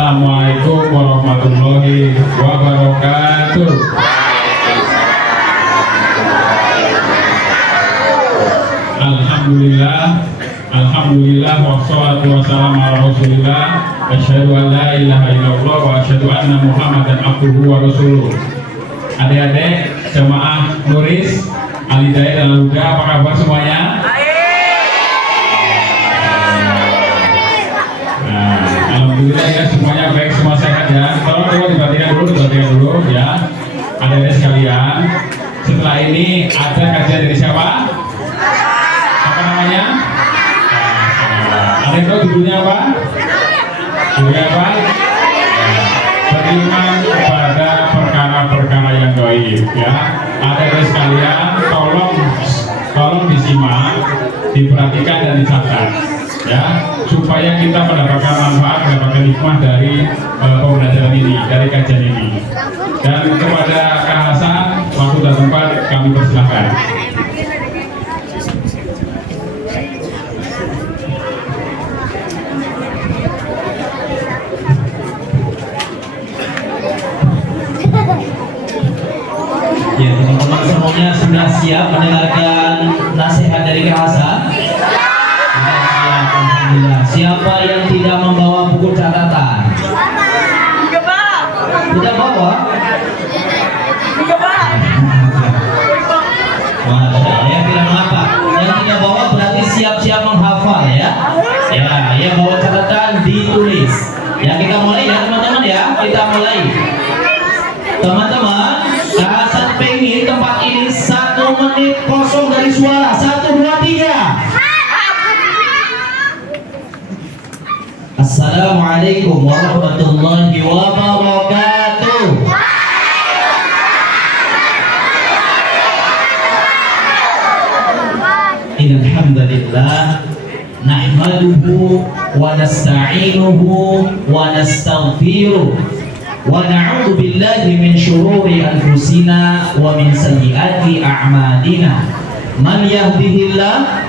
Assalamualaikum warahmatullahi wabarakatuh. Alhamdulillah wassalatu wassalamu ala Rasulillah. Asyhadu an la ilaha illallah wa asyhadu anna Muhammadan abduhu wa rasuluh. Adik-adik jemaah Nuris Al-Hidayah dan Al-Huda, apa kabar semuanya? Alhamdulillah ya, semuanya baik, semua sehat ya. Tolong diperhatikan dulu ya. Adik-adik sekalian, setelah ini ada kajian dari siapa? Apa namanya? Ada yang tahu judulnya apa? Judulnya apa? Beriman kepada perkara-perkara yang gaib ya. Adik-adik sekalian, tolong disimak, diperhatikan dan dicatat ya, supaya kita mendapatkan manfaat, mendapatkan hikmah dari pembelajaran ini, dari kajian ini. Dan kepada Kak Hasan, waktu dan tempat kami persilahkan. Ya, teman-teman semuanya sudah siap mendengarkan nasihat dari Kak Hasan? Alhamdulillah. Siapa yang tidak membawa buku catatan? Tidak bawa? Ya, tidak mengapa. Yang tidak bawa berarti siap-siap menghafal ya. Ya, yang bawa catatan ditulis. Ya, kita mulai ya teman-teman ya. Kita mulai. Teman-teman, Kak Hasan pengen tempat ini 1 menit kosong dari suara. 1, 2, 3. Assalamualaikum warahmatullahi wabarakatuh. Innalhamdulillah nahmaduhu wa nasta'inuhu wa nastaghfiruh wa na'udzu billahi min syururi anfusina wa min sayyiati a'malina. Man yahdihillah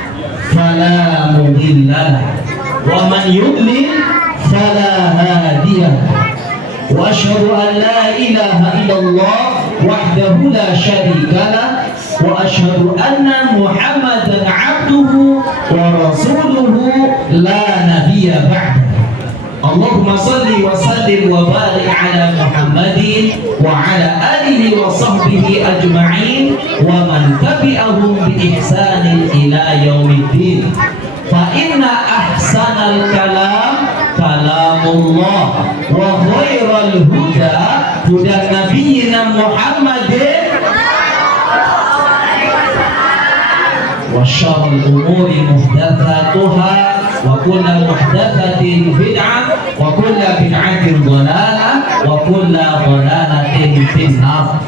fala mudhillalah wa man yudlil fala hadiyalah. Wa asyhadu an la ilaha illallah wahdahu la syarikalah wa asyhadu anna Muhammadan abduhu wa rasuluhu la nabiyya ba'da. Allahumma salli wa sallim wa barik ala Muhammadin wa ala alihi wa sahbihi ajma'in wa man tabi'ahum bi ihsanin ila yaumiddin. Fa inna ahsanal kalam kalamullah wa khairal huda huda nabiyyina Muhammadin wa syarrul umuri muhdatsatuha wa kullu muhdatsatin bid'ah wa kullu bid'atin dhalalah wa kullu dhalalatin finnar.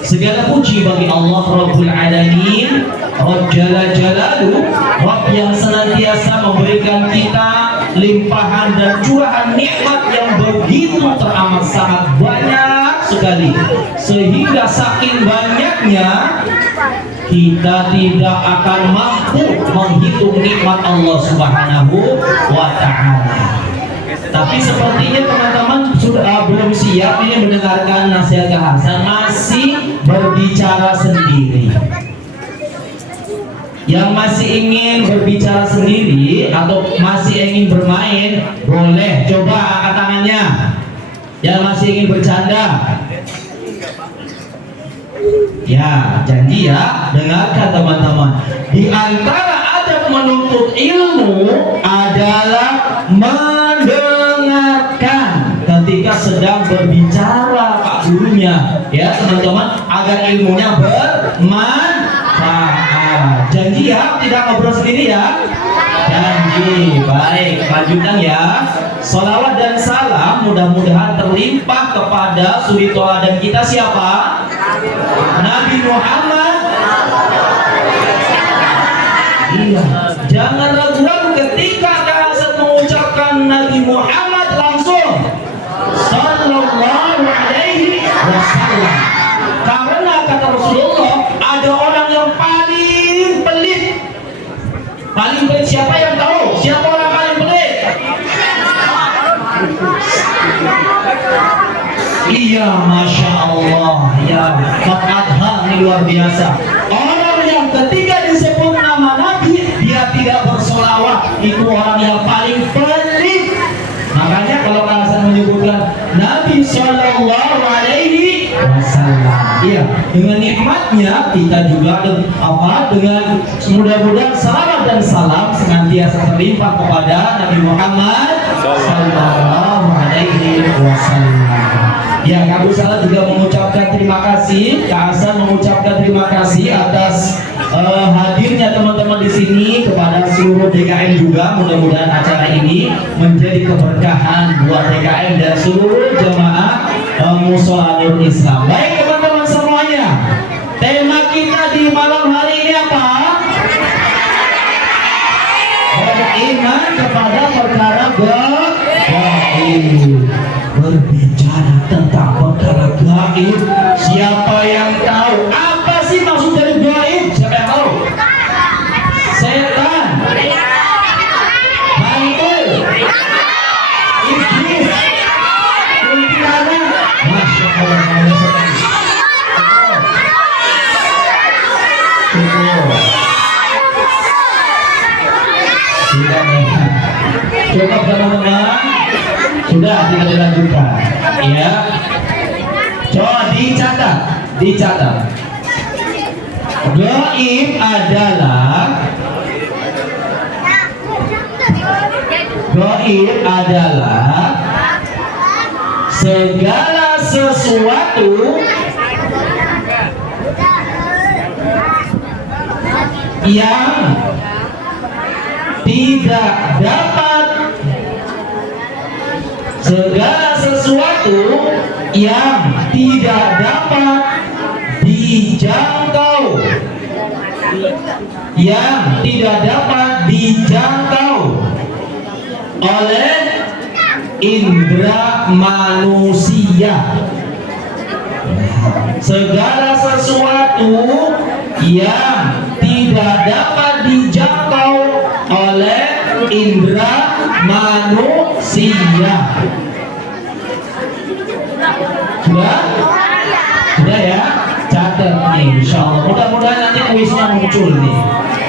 Segala puji bagi Allah Rabbul Alamin, Rabb Jalla Jalaluh, Rabb yang senantiasa memberikan kita limpahan dan curahan nikmat yang begitu teramat sangat banyak sekali, sehingga saking banyaknya kita tidak akan mampu menghitung nikmat Allah Subhanahu wa Ta'ala. Tapi sepertinya teman-teman sudah belum siap ini mendengarkan nasihat Kak Hasan, masih berbicara sendiri. Yang masih ingin berbicara sendiri atau masih ingin bermain, boleh coba angkat tangannya. Yang masih ingin bercanda, ya janji ya, dengarkan teman-teman. Di antara adab menuntut ilmu adalah mendengarkan ketika sedang berbicara Pak gurunya, ya teman-teman, agar ilmunya bermanfaat. Janji ya, tidak ngobrol sendiri ya. Janji. Baik, lanjutkan ya. Salawat dan salam mudah-mudahan terlimpah kepada suri teladan kita siapa? Nabi Muhammad. Iya, jangan ragu-ragu ketika Kak Hasan mengucapkan Nabi Muhammad, langsung sallallahu alaihi wasallam. Karena kata Rasulullah, ada orang yang paling pelit. Paling pelit siapa yang tahu? Siapa orang paling pelit? Iya, Masya Allah. Ya, Pak Adha ini luar biasa. Orang yang ketika disebut nama Nabi, dia tidak bersolawat, itu orang yang paling pelit. Makanya kalau Hasan menyebutkan Nabi Shallallahu Alaihi Wasallam, iya, dengan nikmatnya kita juga dengan mudah-mudahan salawat dan salam senantiasa terlimpah kepada Nabi Muhammad Shallallahu Alaihi Wasallam. Ya, Kak Salah juga mengucapkan terima kasih, Kak Hasan mengucapkan terima kasih atas hadirnya teman-teman di sini, kepada seluruh DKM juga. Mudah-mudahan acara ini menjadi keberkahan buat DKM dan seluruh jemaah Mushola Nurul Islam. Baik teman-teman semuanya, tema kita di malam hari ini apa? Beriman kepada perkara gaib. Berbicara tentang perkara gaib, siapa yang tahu apa sih maksud dari gaib? Siapa yang tahu? Setan, hantu, iblis, kuntilanak. Masya Allah, coba teman-teman, sudah kita dilanjutkan, ya. Coba dicatat. Gaib adalah segala sesuatu yang tidak dapat dijangkau oleh indera manusia. Segala sesuatu yang tidak dapat dijangkau oleh indera manusia. Sudah ya, catat nih, insyaallah. Mudah-mudahan nanti kuisnya muncul nih.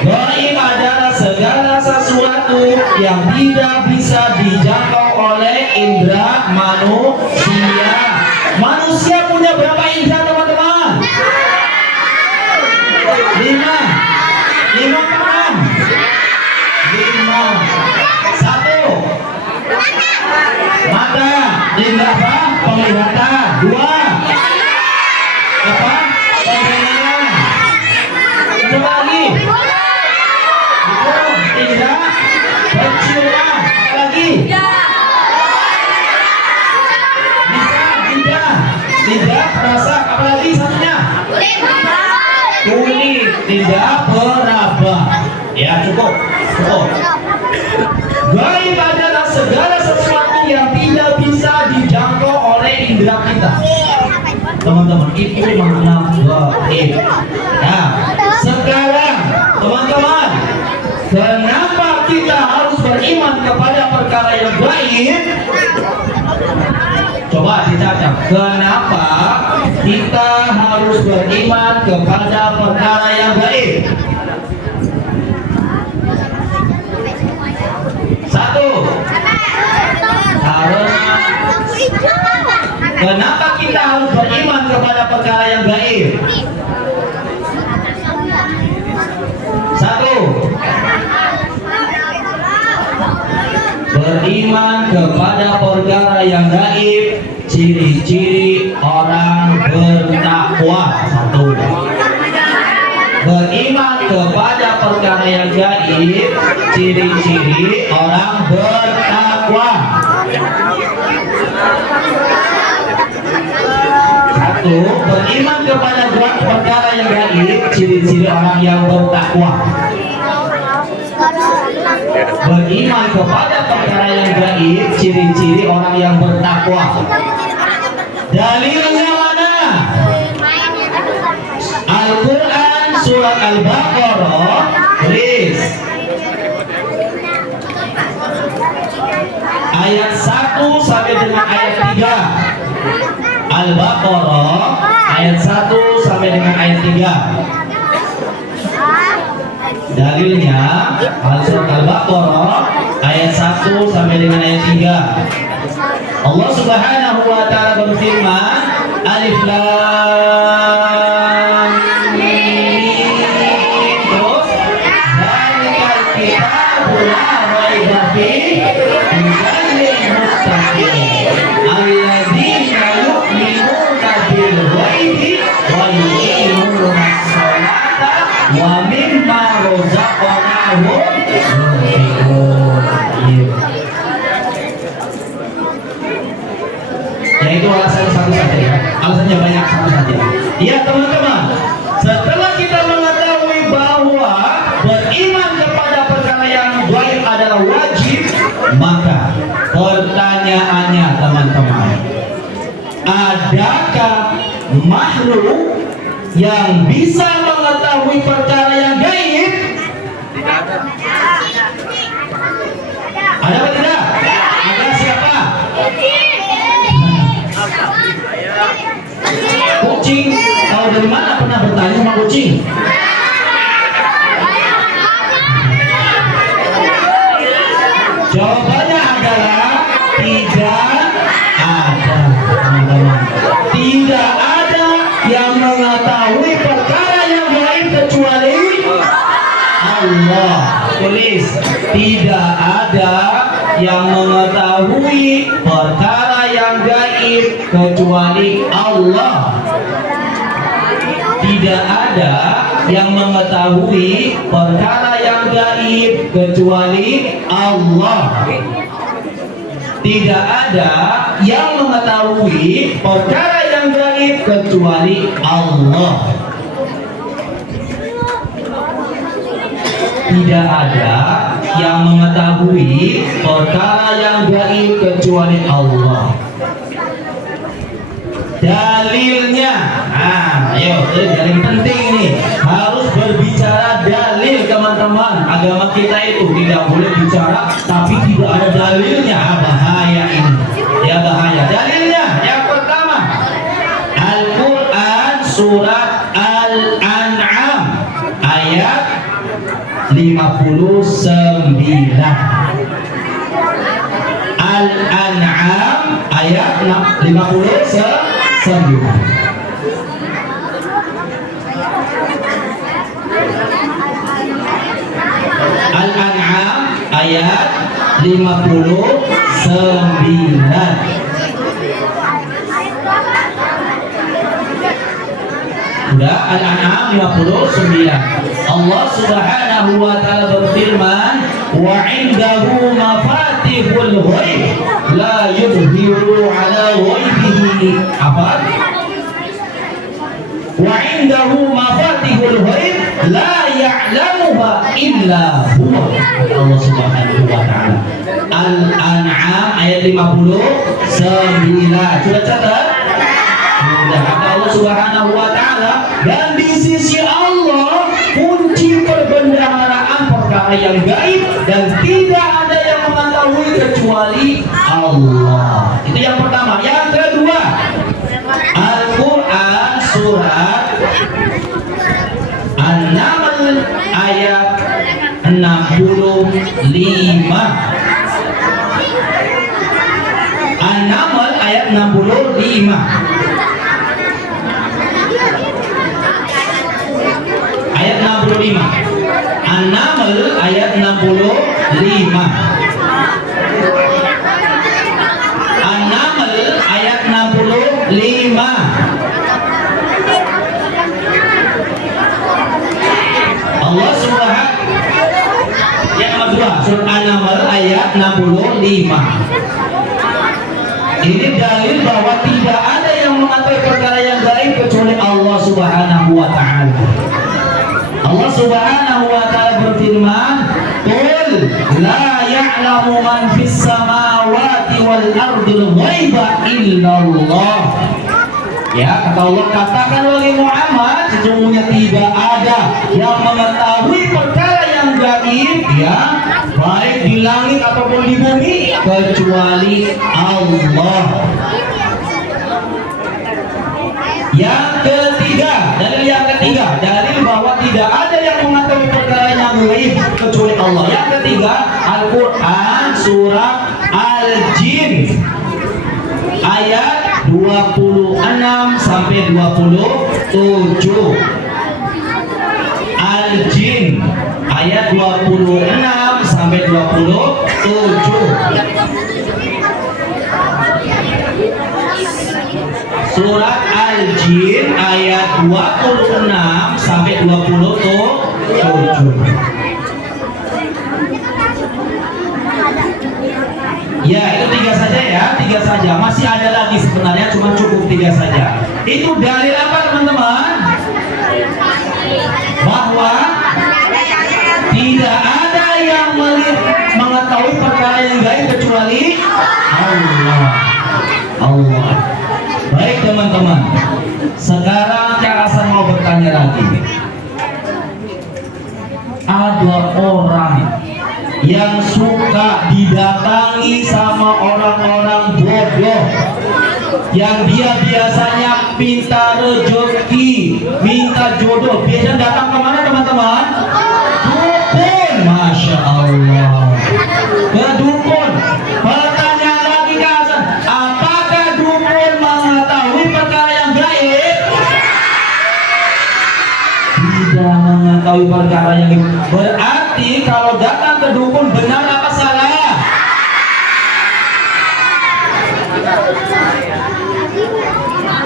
Gaib adalah segala sesuatu yang tidak bisa dijangkau oleh indera manusia. Manusia punya berapa indera teman-teman? 5. 1. Mata, indera apa? Penglihatan. 2. Apa? Pendengaran. Itu lagi. Indra penciuman. Apa lagi? Bisa tidak rasa. Apa lagi satunya? Kulit. Tidak peraba. Ya, cukup. Gaib adalah segala sesuatu yang tidak bisa dijangkau oleh indera kita. Teman-teman, itu makna gaib. Nah, sekarang teman-teman, kenapa kita harus beriman kepada perkara yang gaib? Coba dicatat. Kenapa kita harus beriman kepada perkara yang gaib? 1. Kenapa kita harus beriman kepada perkara yang gaib? 1. Beriman kepada perkara yang gaib, ciri-ciri orang bertakwa. 1. Beriman kepada perkara yang gaib, ciri-ciri orang bertakwa. 1. Beriman kepada perkara yang gaib, ciri-ciri orang yang bertakwa. Beriman kepada perkara yang gaib, ciri-ciri orang yang bertakwa. Dalilnya mana? Al-Quran surat Al-Baqarah, please. Ayat 1 sampai dengan ayat 3. Al-Baqarah ayat 1 sampai dengan ayat 3. Dalilnya surat Al-Baqarah ayat 1 sampai dengan ayat 3. Allah Subhanahu wa taala berfirman, Alif Lam Mim. Terus zalikal kitabu la raiba fihi hudan lil muttaqin alladzina yu'minuna bil ghaibi wa yuqimuna sholata wa mimma razaqnahum yunfiqun. Itu alasan satu saja ya. Alasannya banyak, satu saja. Ya teman-teman, setelah kita mengetahui bahwa beriman kepada perkara yang gaib adalah wajib, maka pertanyaannya teman-teman, adakah makhluk yang bisa mengetahui perkara yang gaib? Ada apa tidak? Ada siapa? Kucing. Tahu dari mana? Pernah bertanya sama kucing? Jawabannya adalah tidak ada, teman-teman. Tidak ada yang mengetahui perkara yang gaib kecuali Allah. Tulis, tidak ada yang mengetahui perkara yang gaib kecuali Allah. Tidak ada yang mengetahui perkara yang gaib kecuali Allah. Tidak ada yang mengetahui perkara yang gaib kecuali Allah. Tidak ada yang mengetahui perkara yang gaib kecuali Allah. Dalilnya, ayo, dalil penting nih. Harus berbicara dalil, teman-teman. Agama kita itu tidak boleh bicara tapi tidak ada dalilnya. Bahaya ini, ya bahaya. Dalilnya yang pertama, Al-Quran surat Al-An'am ayat 59. Al-An'am ayat 59. Al-An'am ayat 59. Sudah, Al-An'am 59. Allah Subhanahu wa taala berfirman, wa 'indahu mafatihul ghaib la yudhiru 'ala ghaibihi apa? Wa 'indahu mafatihul ghaib la ya'lamuha illa huwa. Allah Subhanahu wa taala. Al-An'am ayat 59. Sudah catat? Sudah, kata Allah Subhanahu wa taala, dan di sisi Allah kunci perbendaharaan perkara yang gaib dan tidak ada yang mengetahui kecuali Allah. Itu yang pertama. Yang kedua, Al-Quran surat An-Naml ayat 65. An-Naml ayat 65. Ayat 65. An-Naml ayat 65. An-Naml ayat 65. Allah Subhanahu yang kedua, surat An-Naml ayat 65. Ini dalil bahwa tidak ada yang mengetahui perkara yang gaib kecuali Allah Subhanahu wa taala. Allah Subhanahu wa taala berfirman, "Qul la ya'lamu man fis samawati wal ardil ghaiba illallah." Ya, kata Allah, katakan wahai Muhammad, sesungguhnya tidak ada yang mengetahui perkara yang gaib, ya, baik di langit ataupun di bumi, kecuali Allah. Yang ketiga, dalil bahwa tidak ada yang mengetahui perkara yang gaib kecuali Allah. Yang ketiga, Al-Quran surat Al-Jin ayat 26 sampai 27. Al-Jin ayat 26 sampai 27. Surat Al-Jin ayat 26 sampai 27. Ya, itu tiga saja ya, tiga saja. Masih ada lagi sebenarnya, cuma cukup tiga saja. Itu dalil apa teman-teman? Bahwa tidak ada yang mengetahui perkara yang gaib kecuali Allah. Allah. Baik teman-teman, sekarang saya mau bertanya lagi. Ada orang yang suka didatangi sama orang-orang bodoh, yang dia biasanya minta rezeki, minta jodoh. Biasanya datang kemana teman-teman? Dukun. Masya Allah, ke dukun. Pertanyaan lagi ke Hasan, apakah dukun mengetahui perkara yang gaib? Tidak mengetahui perkara yang gaib. Berarti kalau datang ke dukun benar apa salah?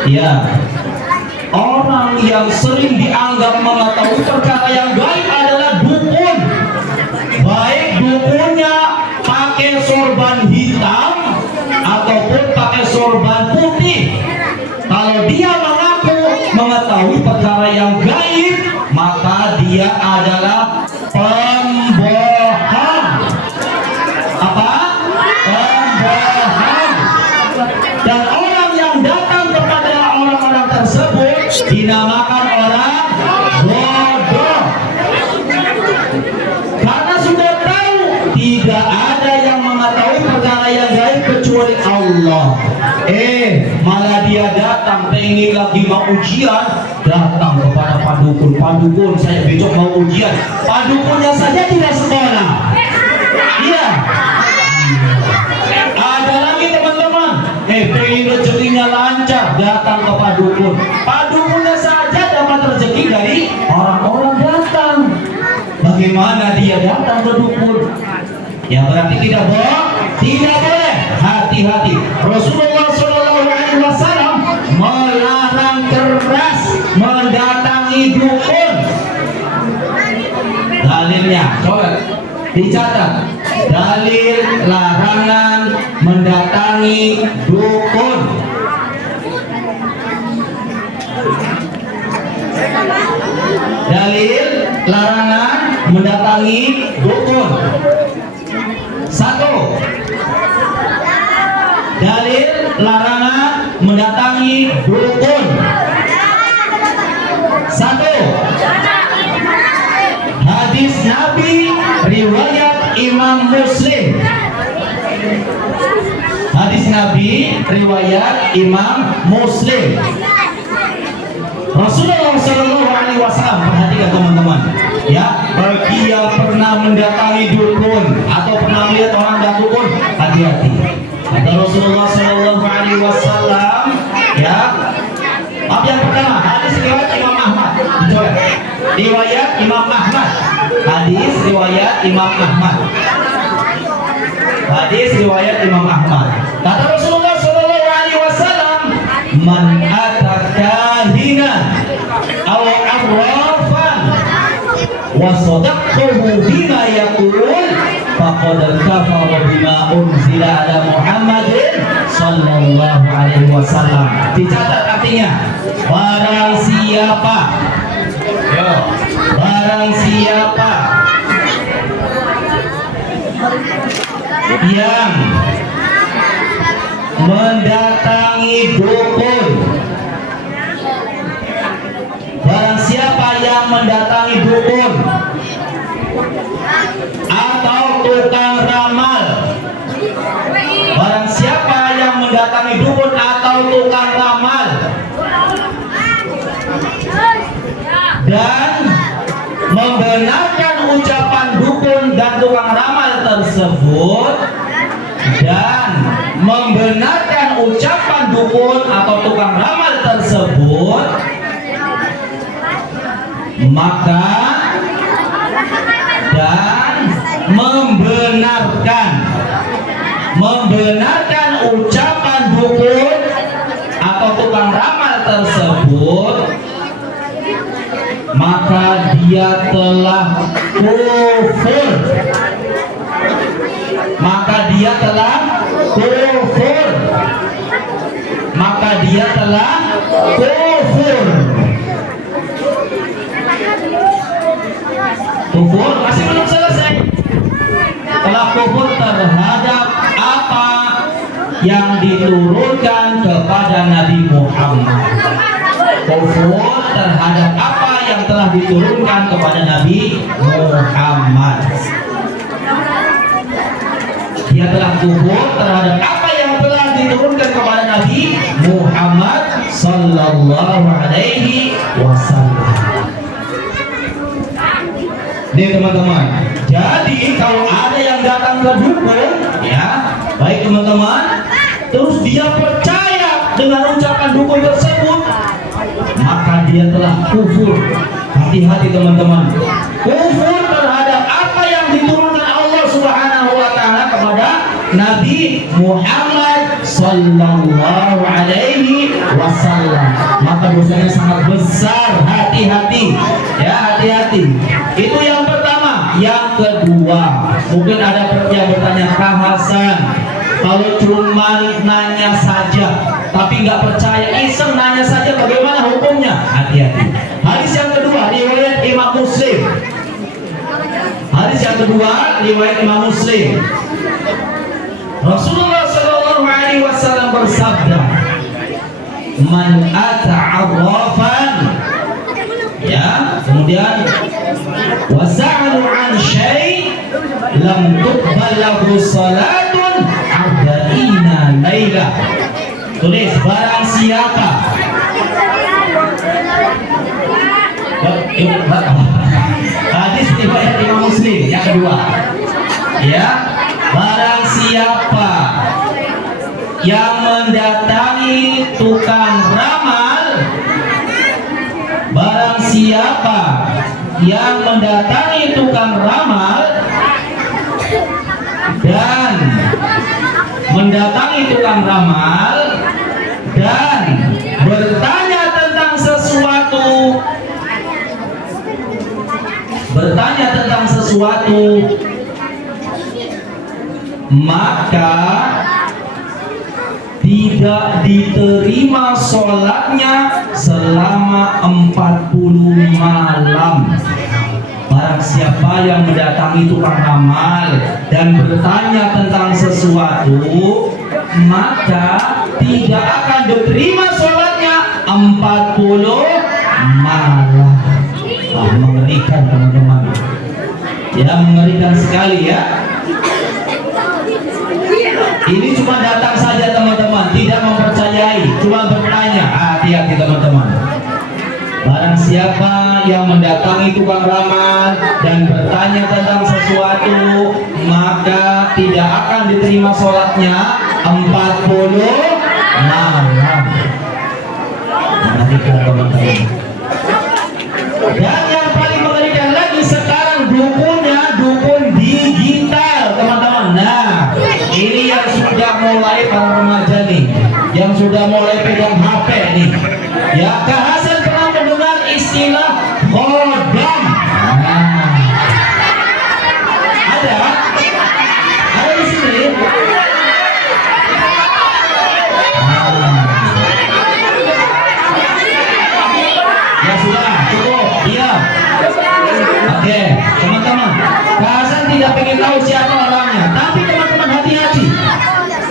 Ya, orang yang sering dianggap mengetahui perkara yang gaib adalah dukun. Baik dukunnya pakai sorban hitam ataupun pakai sorban putih. Kalau dia mengaku mengetahui perkara yang gaib, maka dia adalah pembohong. Apa? Pembohong. Dan orang yang datang kepada orang-orang tersebut dinamakan orang bodoh. Karena sudah tahu tidak ada yang mengetahui perkara yang gaib kecuali Allah. Malah dia datang pengen lagi mau ujian, datang kepada Pak Dukun. Pak Dukun, saya besok mau ujian. Pak Dukunnya saja tidak sekolah. Iya. Ada lagi teman-teman, pengen rezekinya lancar, datang ke Pak Dukun. Pak Dukunnya saja dapat rezeki dari orang-orang datang. Bagaimana dia datang ke dukun? Ya berarti tidak bohong, tidak boleh. Hati-hati. Rasulullah SAW melarang keras mendatangi dukun. Dalilnya, coba dicatat. Dalil larangan mendatangi dukun. Dalil larangan mendatangi dukun. Satu, dalil larangan mendatangi dukun. Satu, hadis Nabi riwayat Imam Muslim. Hadis Nabi riwayat Imam Muslim. Rasulullah SAW, perhatikan teman-teman, ya, bagi yang pernah mendatangi dukun atau pernah melihat orang datang dukun, hati-hati. Kata Rasulullah SAW, ya, yang pertama, hadis riwayat Imam Ahmad. Coba, riwayat Imam Ahmad. Hadis riwayat Imam Ahmad. Hadis riwayat Imam Ahmad. Kata Rasulullah SAW, man atakahinan aw arrafan wa sadaqahu bima yaqul faqad kafara bima unzila ala Muhammadin sallallahu alaihi wasallam. Dicatat artinya, barang siapa, barang siapa yang mendatangi dukun, barang siapa yang mendatangi dukun atau tukang ramal, barang siapa yang mendatangi dukun atau tukang ramal, dan membenarkan ucapan dukun atau tukang ramal tersebut, maka dan membenarkan ucapan dukun atau tukang ramal tersebut, maka dia telah kufur. Maka dia telah kufur. Maka dia telah kufur. Kufur masih belum selesai. Telah kufur terhadap apa yang diturunkan kepada Nabi Muhammad. Kufur terhadap apa yang telah diturunkan kepada Nabi Muhammad. Dia telah kufur terhadap apa yang telah diturunkan kepada Nabi Muhammad sallallahu alaihi wasallam. Nih teman-teman, jadi kalau ada yang datang ke dukun, ya, baik teman-teman, terus dia percaya dengan ucapan dukun tersebut, maka dia telah kufur. Hati-hati teman-teman, kufur terhadap apa yang diturunkan Allah Subhanahu wa taala kepada Nabi Muhammad sallallahu alaihi wasallam. Maka dosanya sangat besar. Hati-hati, ya, hati-hati. Itu yang pertama. Yang kedua, mungkin ada yang bertanya, Kak Hasan, kalau cuma nanya saja tapi nggak percaya, iseng nanya saja, bagaimana hukumnya? Hati-hati. Hadis yang kedua riwayat Imam Muslim. Hadis yang kedua riwayat Imam Muslim. Rasulullah Shallallahu Alaihi Wasallam bersabda, "Man ata arrafan," ya, kemudian wasa'alu an syai' lam tuqbal lahu salatun arba'ina laila. Tulis, barang siapa hadis riwayat Imam Muslim yang kedua, ya, barang siapa yang mendatangi tukang ramal, barang siapa yang mendatangi tukang ramal dan mendatangi tukang ramal dan bertanya tentang sesuatu, maka tidak diterima sholatnya selama 40 malam. Barang siapa yang mendatangi tukang ramal dan bertanya tentang sesuatu, maka tidak akan diterima sholatnya 40 malam. Mengerikan teman-teman, ya, mengerikan sekali, ya. Ini cuma datang saja teman-teman, tidak mempercayai, cuma bertanya. Hati-hati teman-teman. Barang siapa yang mendatangi tukang ramal dan bertanya tentang sesuatu, maka tidak akan diterima sholatnya 40 malam. Mengerikan teman-teman. Dan yang paling mengerikan lagi sekarang, dukunnya dukun digital teman-teman. Nah, ini yang sudah mulai para remaja nih, yang sudah mulai pegang HP nih, ya. Kak Hasan pernah mendengar istilah kodam? Nah, ada di sini. Ya sudah, cukup, diam. Oke, teman-teman, Kak Hasan tidak pengen tahu siapa orangnya, tapi teman-teman hati-hati.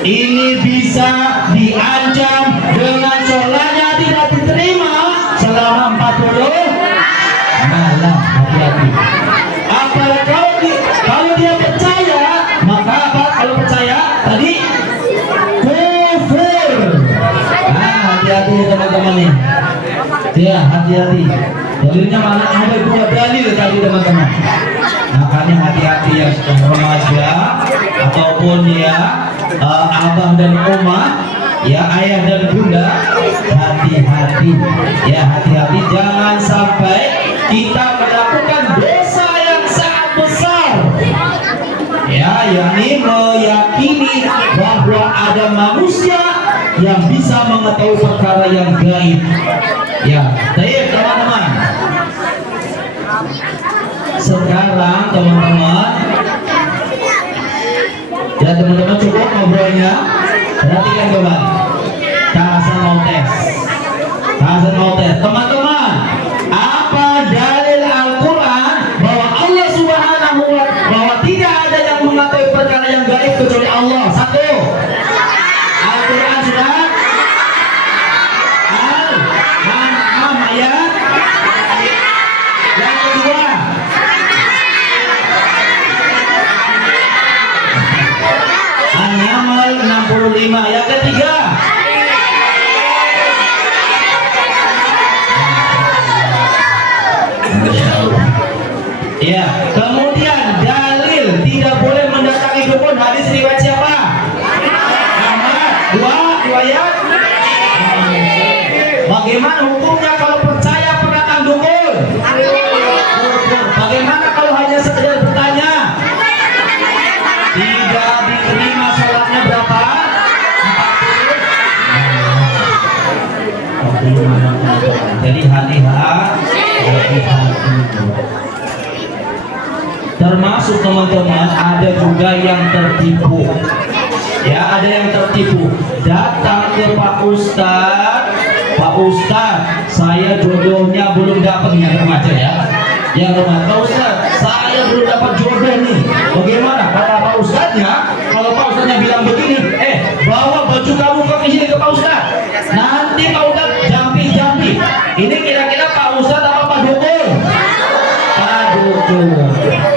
Ini bisa diancam dengan sholatnya tidak diterima selama 40 malam. Hati-hati. Apalagi kalau dia percaya, maka apa? Kalau percaya tadi kufur. Nah, hati-hati teman-teman nih. Ya, hati-hati. Dalilnya mana? Ada 2 dalil tadi teman-teman. Makanya hati-hati yang sudah remaja ataupun ya abah dan oma, ya ayah dan bunda, hati-hati ya, hati-hati jangan sampai kita melakukan dosa yang sangat besar, ya, yakni meyakini bahwa ada manusia yang bisa mengetahui perkara yang gaib. Ya, baik teman-teman. Sekarang teman-teman, ya teman-teman cukup ngobrolnya. Perhatikan kembali. Kak Hasan mau tes. Kak Hasan mau tes. Teman-teman, apa dalil Al-Quran bahwa Allah Subhanahu wa Ta'ala, bahwa tidak ada yang mengetahui perkara yang gaib kecuali Allah? 1. Al-Quran sudah. Al-An'am ayat. Yang kedua, An-Naml 65. Yang ketiga, ya, kemudian dalil tidak boleh mendatangi dukun, hadis riwayat siapa? Ahmad. 2 riwayat. Bagaimana hukumnya kalau percaya pendatang dukun? Bagaimana kalau hanya sekedar bertanya? Tidak diterima sholatnya berapa? 40. Jadi hati-hati. Termasuk teman-teman ada juga yang tertipu. Ya, ada yang tertipu. Datang ke Pak Ustadz, Pak Ustadz, saya jodohnya belum dapat. Yang remaja ya, yang remaja. Pak Ustadz, saya belum dapat jodoh nih. Bagaimana? Kata Pak Ustadznya, kalau Pak Ustadznya bilang begini, bawa baju kamu ke sini ke Pak Ustadz. Nanti Pak Ustadz jampi-jampi. Ini kira-kira Pak Ustadz apa Pak Dukun? Pak Dukun.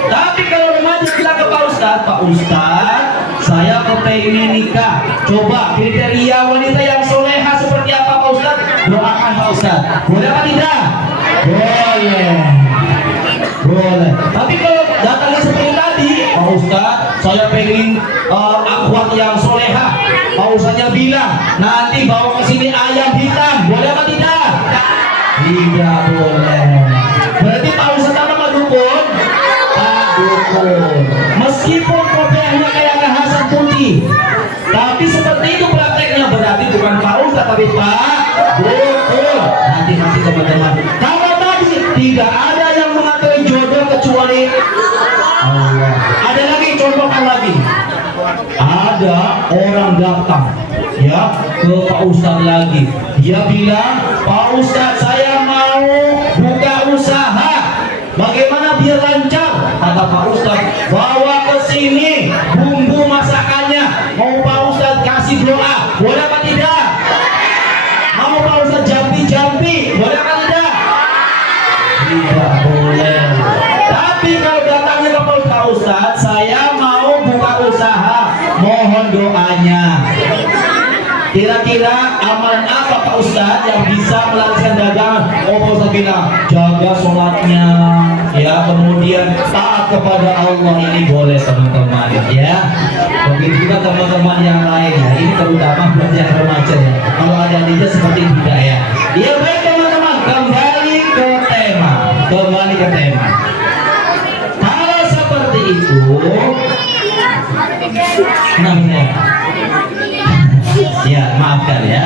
Tapi kalau remaja bilang ke Pak Ustadz, saya kepengen nikah. Coba kriteria wanita yang soleha seperti apa Pak Ustadz? Doakan Pak Ustadz. Boleh apa tidak? Boleh. Boleh. Tapi kalau datangnya seperti tadi, Pak Ustadz, saya pengen akhwat yang soleha. Pak Ustadznya bilang, nanti bawa ke sini ayam hitam. Boleh apa tidak? Tidak boleh. Berarti Pak Ustadz apa Pak Dukun? Pak Dukun. Meskipun kopiahnya kayak Kak Hasan putih, tapi seperti itu prakteknya, berarti bukan Pak Ustadz tapi Pak Dukun. Hati-hati teman-teman. Kalau tadi tidak ada yang mengetahui jodoh kecuali Allah. Ada lagi, contohkan lagi. Ada orang datang ya ke Pak Ustadz lagi. Dia bilang, Pak Ustadz, saya mau buka usaha. Bagaimana biar lancar? Kata Pak Ustadz, bawa ke sini bumbu masakannya. Mau Pak Ustadz kasih doa, boleh apa tidak? Mau Pak Ustadz jampi-jampi, boleh apa tidak? Tidak boleh. Tapi kalau datangnya ke Pak Ustadz, saya mau buka usaha, mohon doanya. Kira-kira amalan apa Pak Ustadz yang bisa melancarkan dagangan? Oh, Pak Ustadz bilang, jaga sholatnya, ya, kemudian taat kepada Allah. Ini boleh teman-teman ya. Begitu juga teman-teman yang lain ya. Ini terutama buat yang remaja ya. Kalau ada dia seperti ini tidak ya. Ya baik teman-teman, kembali ke tema. Kalau seperti itu, namanya. Ya, maafkan ya.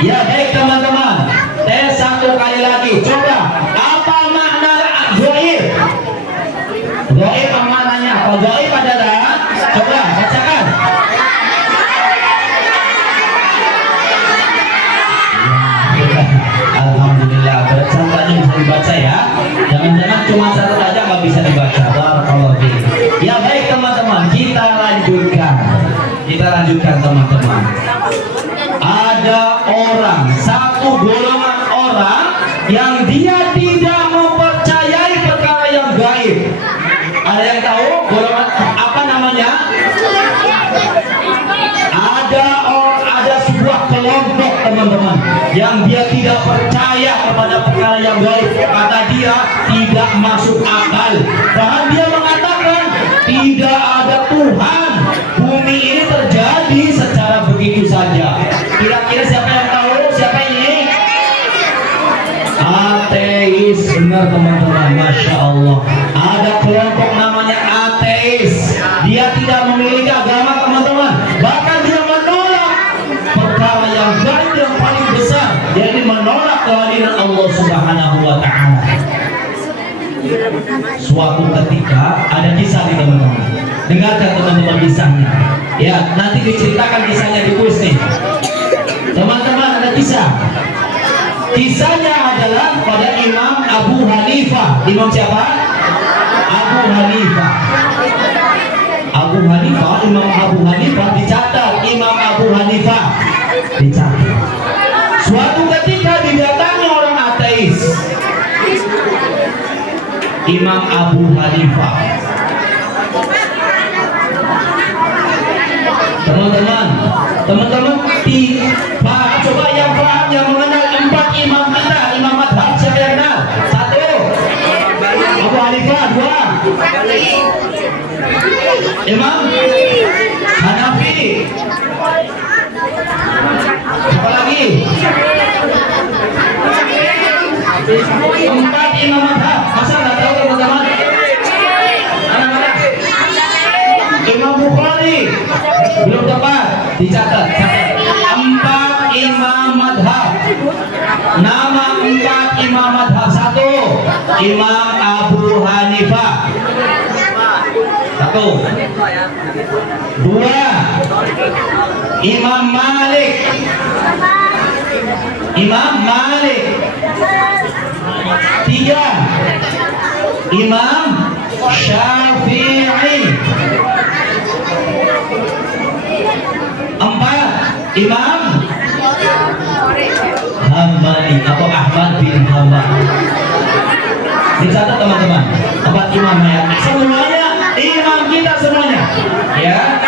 Ya, baik teman-teman. Tes 1 kali lagi. Coba, apa makna gaib? Gaib apa maknanya? Apa gaib adalah? Coba bacakan. Alhamdulillah, bercandanya bisa dibaca ya. Jangan-jangan cuma satu aja nggak bisa dibaca. Barakallahu fiik. Ya baik teman-teman, kita lanjutkan teman-teman. Ada satu golongan orang yang dia tidak mempercayai perkara yang gaib. Ada yang tahu golongan apa namanya? Ada sebuah kelompok teman-teman. yang dia tidak percaya kepada perkara yang gaib, kata dia tidak masuk akal. Bahkan dia mengatakan tidak ada Tuhan, bumi ini terjadi secara begitu saja. Kira-kira siapa yang tahu? Siapa ini? Ateis. Benar teman-teman, Masya Allah. Ada kelompok namanya ateis. Dia tidak memiliki agama teman-teman, bahkan dia menolak perkara yang gaib yang paling besar, jadi menolak kehadiran Allah Subhanahu wa Ta'ala. Suatu ketika ada kisah nih teman-teman, dengarkan teman-teman kisahnya ya, nanti diceritakan kisahnya di kuis nih teman-teman. Ada kisahnya adalah pada Imam Abu Hanifah. Imam siapa? Abu Hanifah. Imam Abu Hanifah dicatat. Imam Abu Hanifah dicatat. Suatu ketika didatangi orang ateis Imam Abu Hanifah. Teman-teman, coba yang paham, yang mengenal 4 imam kita, imam madhab, siapa yang kenal? 1 Abu Hanifah. 2 Imam Hanafi. Apa lagi? 4 imam madhab. Masa nggak tahu teman-teman? Anak-anak, Imam Bukhari belum tepat, dicatat. 4 imam madhab. Nama 4 imam madhab. 1 Imam Abu Hanifah. 1. 2 Imam Malik. Imam Malik. 3 Imam Syafi'i. 4 Imam Hambali atau Ahmad bin Hambal. Dicatat teman-teman, 4 imam ya. Semuanya imam kita semuanya. Ya.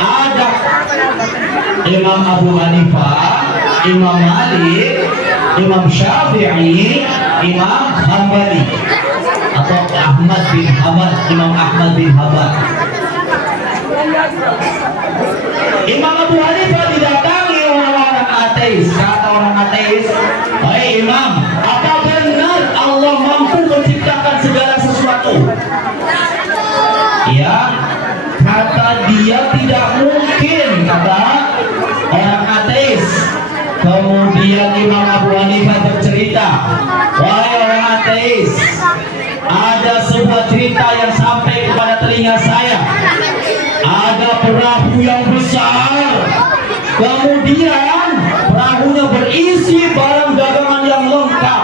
Ada Imam Abu Hanifah, Imam Malik, Imam Syafi'i, Imam Hambali atau Ahmad bin Hambal, Imam Ahmad bin Hambal. Imam Abu Hanifah didatangi orang-orang ateis. Kata orang ateis, "Hai Imam, apa benar Allah mampu menciptakan segala sesuatu?" Ya, kata dia tidak mungkin, kata orang ateis. Kemudian Imam Abu Hanifah bercerita, "Wahai orang ateis, ada sebuah cerita yang sampai kepada telinga saya. Ada perahu yang besar, kemudian perahunya berisi barang dagangan yang lengkap.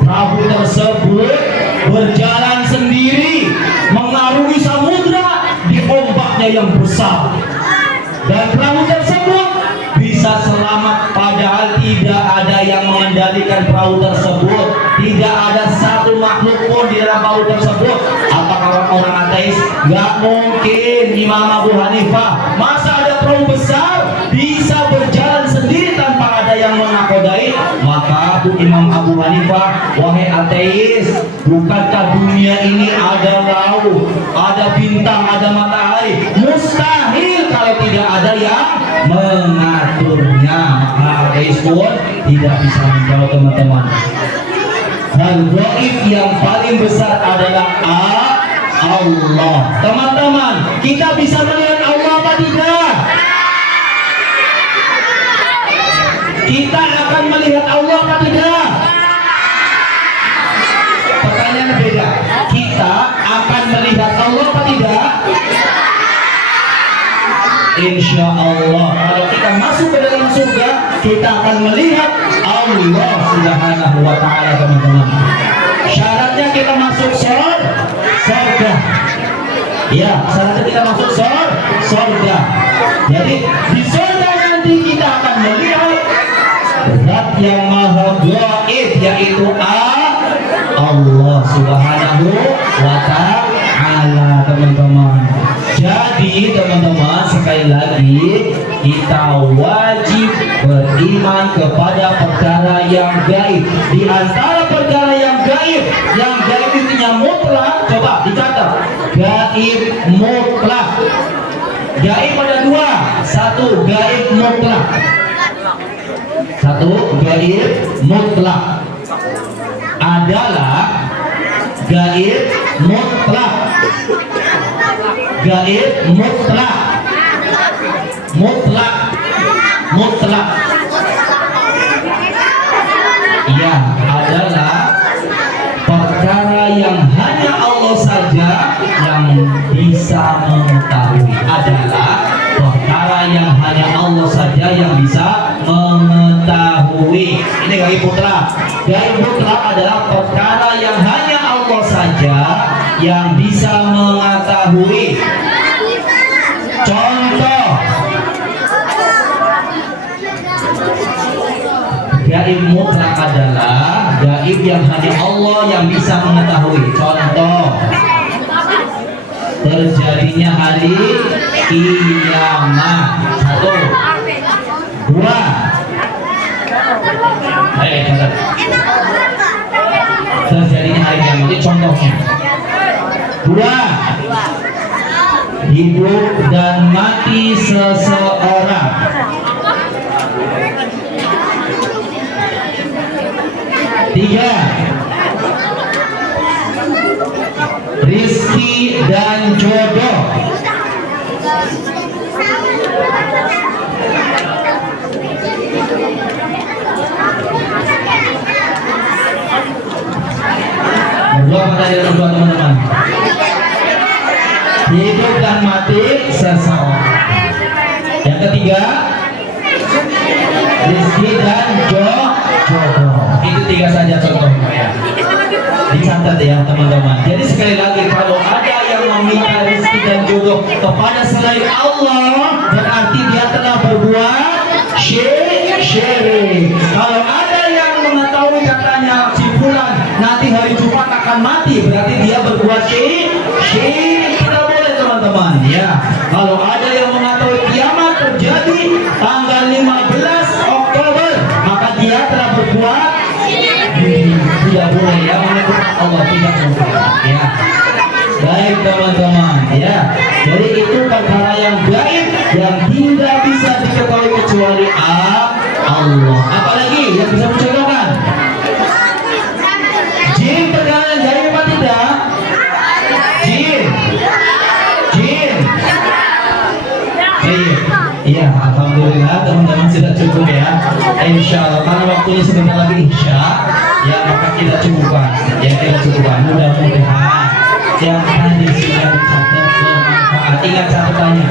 Perahu tersebut berjalan sendiri mengarungi samudra di ombaknya yang besar, dan perahu tersebut bisa selamat, padahal tidak ada yang mengendalikan perahu tersebut. Tidak ada satu makhluk pun di dalam perahu tersebut." Apakah orang ateis? Gak mungkin Imam Abu Hanifah. Masa ada perahu besar bisa berjalan sendiri tanpa ada yang menakodai? Maka Imam Abu Hanifah, "Wahai ateis, bukankah dunia ini ada laut, ada bintang, ada matahari? Mustahil kalau tidak ada yang mengaturnya." Maka ateis pun tidak bisa menjawab teman-teman. Hal gaib yang paling besar adalah Allah. Teman-teman, kita bisa melihat Allah apa tidak? Kita akan melihat Allah apa tidak? Pertanyaan beda. Kita akan melihat Allah apa tidak? Insya Allah, kalau kita masuk ke dalam surga, kita akan melihat Allah Subhanahu wa Ta'ala, teman-teman. Syaratnya kita masuk surga. Ya, syaratnya kita masuk surga. Jadi di surga nanti kita akan melihat Zat yang maha gaib, yaitu Allah Subhanahu wa Ta'ala, teman-teman. Jadi teman-teman, sekali lagi kita wajib beriman kepada yang gaib. Di antara perkara yang gaib itu mutlak, coba dicatat. Gaib mutlak. Gaib ada dua. Satu gaib mutlak. Satu gaib mutlak adalah gaib mutlak. Gaib mutlak. Mutlak. Mutlak. Ya, adalah perkara yang hanya Allah saja yang bisa mengetahui. Adalah perkara yang hanya Allah saja yang bisa mengetahui. Ini gaib mutlak. Gaib mutlak adalah perkara yang hanya Allah saja yang bisa mengetahui. Contoh, gaib mutlak adalah gaib yang hanya Allah yang bisa mengetahui. Contoh, terjadinya hari kiamat. Satu, dua. Catat. Terjadinya hari kiamat itu contohnya. Dua, hidup dan mati seseorang. Tiga, rizki dan jodoh. Berdua apa tadi berdua teman-teman? Hidup dan mati seseorang. Yang ketiga, rizki dan jodoh. Itu tiga saja contohnya ya. Dicatat ya teman-teman. Jadi sekali lagi, kalau ada yang meminta rizki dan jodoh kepada selain Allah, berarti dia telah berbuat syirik. Kalau ada yang mengetahui katanya si fulan nanti hari Jumat akan mati, berarti dia berbuat syirik. Tidak boleh teman-teman ya. Kalau ada yang mengetahui kiamat terjadi tanggal 15 Oktober, maka dia telah berbuat tidak boleh ya, menurut Allah tidak boleh ya. Baik teman-teman ya. Jadi itu perkara yang gaib yang tidak bisa diketahui kecuali Allah. Apalagi yang bisa mencontohkan? Jin perkara yang gaib apa tidak? Jin. Iya, alhamdulillah teman-teman sudah cukup ya. Insya Allah karena waktunya sebentar lagi Isya, ya maka kita cukupkan. Mudah-mudahan yang tadi sudah dicatat bermanfaat. Ingat catatannya.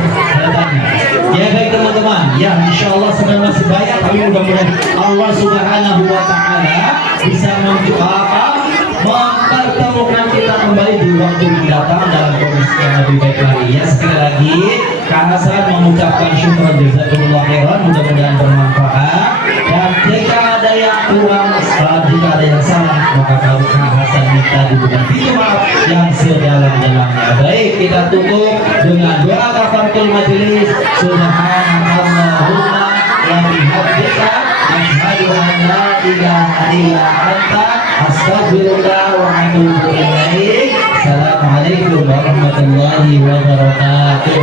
Ya baik teman-teman. Ya Insya Allah sebenarnya masih banyak, tapi mudah-mudahan Allah Subhanahu Wa Taala bisa mempertemukan kita kembali di waktu mendatang dalam kondisi yang lebih baik lagi. Ya sekali lagi Kak Hasan mengucapkan syukur jazakumullah khairan, mudah-mudahan bermanfaat. Dan jika ada yang kurang, jika ada yang salah, maka Kak Hasan minta diberikan maaf yang sedalam-dalamnya. Baik, kita tutup dengan doa kafaratul majelis. Subhanallahumma wa bihamdika asyhadu an la ilaha illa anta astaghfiruka wa atubu ilaik. Assalamualaikum warahmatullahi wabarakatuh.